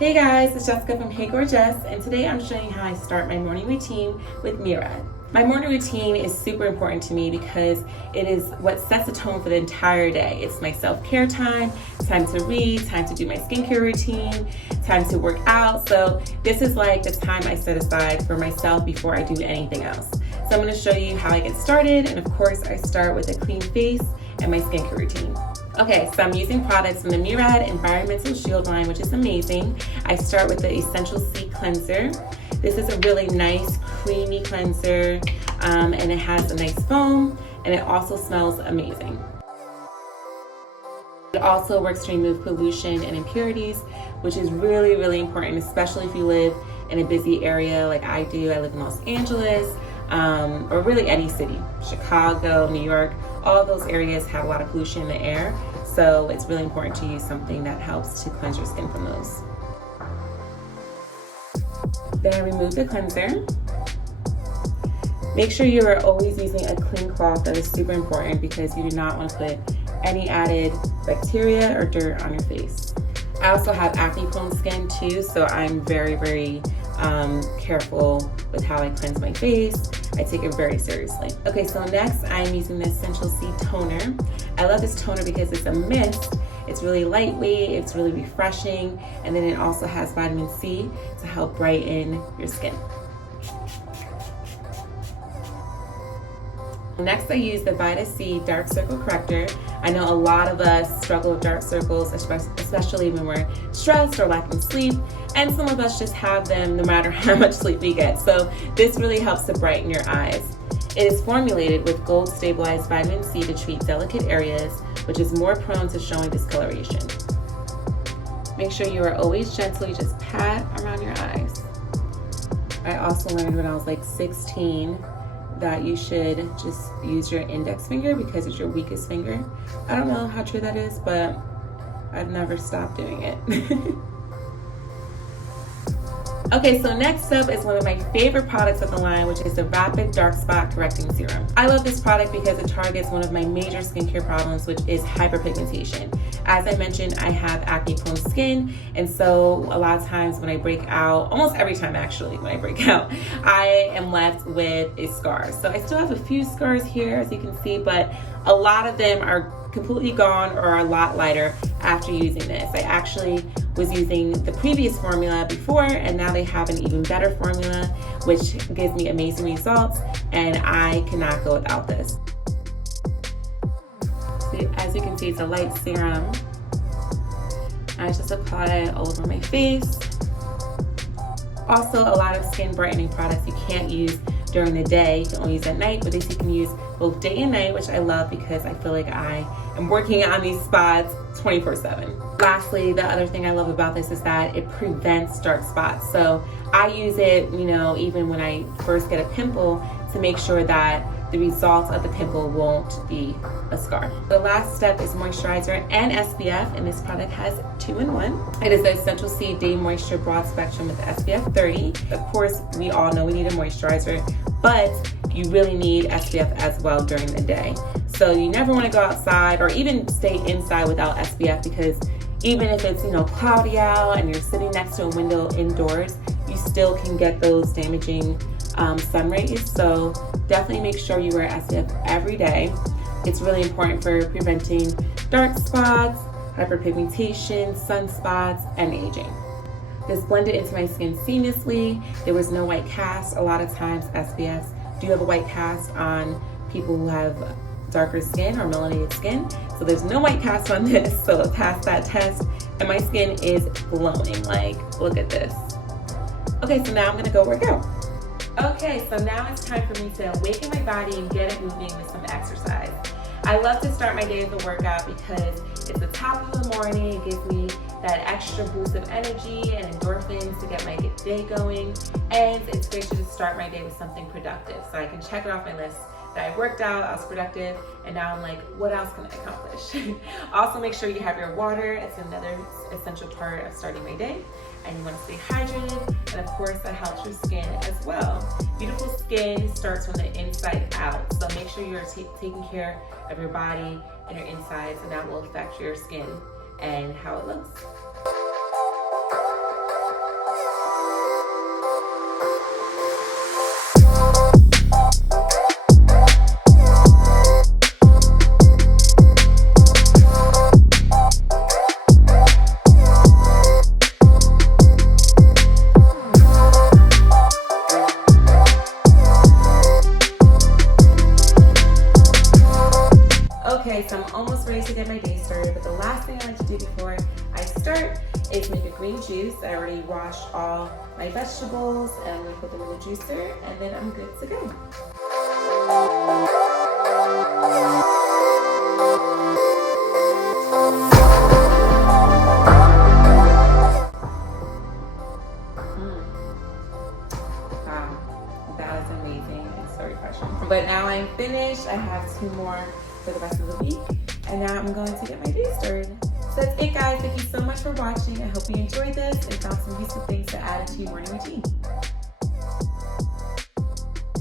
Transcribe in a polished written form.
Hey guys, it's Jessica from Hey Gorgeous, and today I'm showing you how I start my morning routine with Murad. My morning routine is super important to me because it is what sets the tone for the entire day. It's my self-care time to read, time to do my skincare routine, time to work out. So this is like the time I set aside for myself before I do anything else. So I'm going to show you how I get started, and of course I start with a clean face and my skincare routine. Okay, so I'm using products from the Murad Environmental Shield line, which is amazing. I start with the Essential C Cleanser. This is a really nice, creamy cleanser, and it has a nice foam, and it also smells amazing. It also works to remove pollution and impurities, which is really, really important, especially if you live in a busy area like I do. I live in Los Angeles, or really any city, Chicago, New York. All of those areas have a lot of pollution in the air, so it's really important to use something that helps to cleanse your skin from those. Then I remove the cleanser. Make sure you are always using a clean cloth. That is super important because you do not want to put any added bacteria or dirt on your face. I also have acne-prone skin too, so I'm very, very careful with how I cleanse my face. I take it very seriously. Okay, so next I'm using the Essential C Toner. I love this toner because it's a mist. It's really lightweight, it's really refreshing, and then it also has vitamin C to help brighten your skin. Next, I use the Vita-C Dark Circle Corrector. I know a lot of us struggle with dark circles, especially when we're stressed or lacking sleep, and some of us just have them no matter how much sleep we get. So this really helps to brighten your eyes. It is formulated with gold stabilized vitamin C to treat delicate areas, which is more prone to showing discoloration. Make sure you are always gently just pat around your eyes. I also learned when I was like 16 that you should just use your index finger because it's your weakest finger. I don't know how true that is, but I've never stopped doing it. Okay, so next up is one of my favorite products of the line, which is the Rapid Dark Spot Correcting Serum. I love this product because it targets one of my major skincare problems, which is hyperpigmentation. As I mentioned, I have acne-prone skin, and so a lot of times when I break out, almost every time actually when I break out, I am left with a scar. So I still have a few scars here, as you can see, but a lot of them are completely gone or a lot lighter after using this. I actually was using the previous formula before, and now they have an even better formula, which gives me amazing results, and I cannot go without this. As you can see, it's a light serum. I just apply it all over my face. Also, a lot of skin brightening products you can't use during the day, you can only use at night, but this you can use both day and night, which I love because I feel like I am working on these spots 24/7. Lastly, the other thing I love about this is that it prevents dark spots. So I use it, even when I first get a pimple to make sure that the results of the pimple won't be a scar. The last step is moisturizer and SPF, and this product has 2-in-1. It is the Essential C Day Moisture Broad Spectrum with SPF 30. Of course, we all know we need a moisturizer, but you really need SPF as well during the day. So you never want to go outside or even stay inside without SPF, because even if it's cloudy out and you're sitting next to a window indoors, you still can get those damaging sun rays. So definitely make sure you wear SPF every day. It's really important for preventing dark spots, hyperpigmentation, sunspots, and aging. This blended into my skin seamlessly. There was no white cast. A lot of times SPFs do have a white cast on people who have darker skin or melanated skin. So there's no white cast on this, so it passed that test, and my skin is glowing. Like, look at this. Okay, so now I'm gonna go work out. Okay, so now it's time for me to awaken my body and get it moving with some exercise. I love to start my day with a workout because it's the top of the morning. It gives me that extra boost of energy and endorphins to get my day going. And it's great to just start my day with something productive. So I can check it off my list that I worked out, I was productive, and now I'm like, what else can I accomplish? Also, make sure you have your water. It's another essential part of starting my day. And you want to stay hydrated, and of course that helps your skin as well. Beautiful skin starts from the inside out, so make sure you're taking care of your body and your insides, and that will affect your skin and how it looks. to do before I start is make a green juice. I already washed all my vegetables and I'm gonna put them in the juicer and then I'm good to go. Wow, that is amazing. It's so refreshing. But now I'm finished. I have 2 more for the rest of the week. And now I'm going to get my day started. So that's it, guys. Thank you so much for watching. I hope you enjoyed this and found some useful things to add into your morning routine.